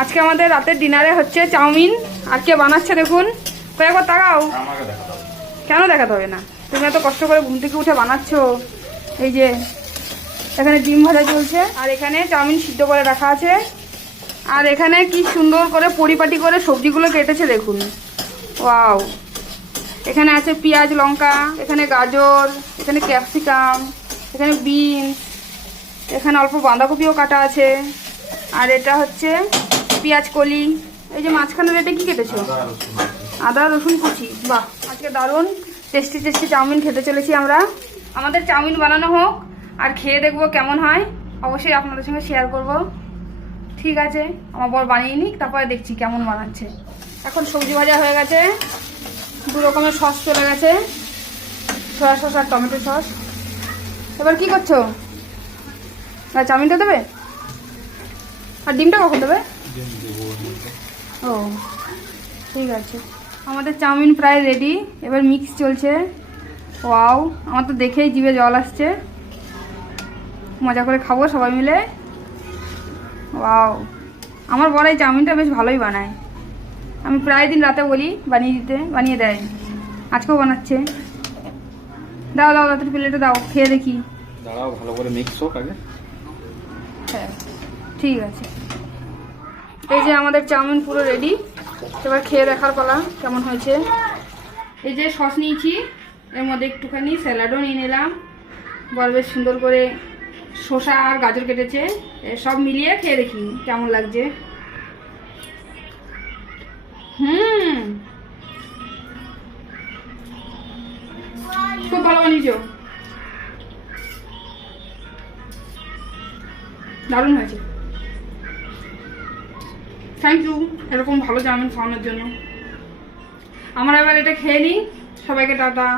আজকে আমাদের রাতের ডিনারে হচ্ছে চাউমিন। আর কে বানাচ্ছে দেখুন, কয়েকবার তাকাও। কেন দেখাতে হবে না? তুমি এত কষ্ট করে ঘুম থেকে উঠে বানাচ্ছো। এই যে এখানে ডিম ভাজা চলছে, আর এখানে চাউমিন সিদ্ধ করে রাখা আছে, আর এখানে কি সুন্দর করে পরিপাটি করে সবজিগুলো কেটেছে দেখুন। ওয়াও, এখানে আছে পেঁয়াজ লঙ্কা, এখানে গাজর, এখানে ক্যাপসিকাম, এখানে বিনস, এখানে অল্প বাঁধাকপিও কাটা আছে, আর এটা হচ্ছে পেঁয়াজ কলি। এই যে মাঝখানের এটা কি কেটেছো? আদা রসুন কুচি। বাহ, আজকে দারুণ টেস্টি টেস্টি চাউমিন খেতে চলেছি আমরা। আমাদের চাউমিন বানানো হোক, আর খেয়ে দেখবো কেমন হয়, অবশ্যই আপনাদের সঙ্গে শেয়ার করব। ঠিক আছে, আমার বর বানিয়ে নিক, তারপরে দেখছি কেমন বানাচ্ছে। এখন সবজি ভাজা হয়ে গেছে, 2 রকমের সস চলে গেছে, সয়া সস আর টমেটো সস। এবার কি করছো? আর চাউমিনটা দেবে? আর ডিমটা কখন দেবে? ও ঠিক আছে, আমাদের চাউমিন প্রায় রেডি। এবার মিক্স চলছে। ওয়াও, আমার তো দেখেই জিভে জল আসছে। মজা করে খাবো সবাই মিলে। ওয়াও, আমার বড় এই চাউমিনটা বেশ ভালোই বানায়। আমি প্রায় দিন রাতে বলি বানিয়ে দিতে, বানিয়ে দেয়। আজকেও বানাচ্ছে। দাও দাও, রাতের প্লেটে দাও, খেয়ে দেখি। দাঁড়াও, ভালো করে মিক্স হোক আগে। হ্যাঁ ঠিক আছে। এই যে আমাদের চাউমিন পুরো রেডি। এবার খেয়ে দেখার পালা কেমন হয়েছে। এই যে সস নিয়েছি, এর মধ্যে একটুখানি স্যালাডও নিয়ে নিলাম। বড় বেশ সুন্দর করে শসা আর গাজর কেটেছে, সব মিলিয়ে খেয়ে দেখি কেমন লাগছে। খুব ভালো বানিয়েছো, দারুণ হয়েছে। থ্যাংক ইউ এরকম ভালো চাউমিন খাওয়ানোর জন্য। আমরা এবার এটা খেয়ে নিই। সবাইকে টাটা।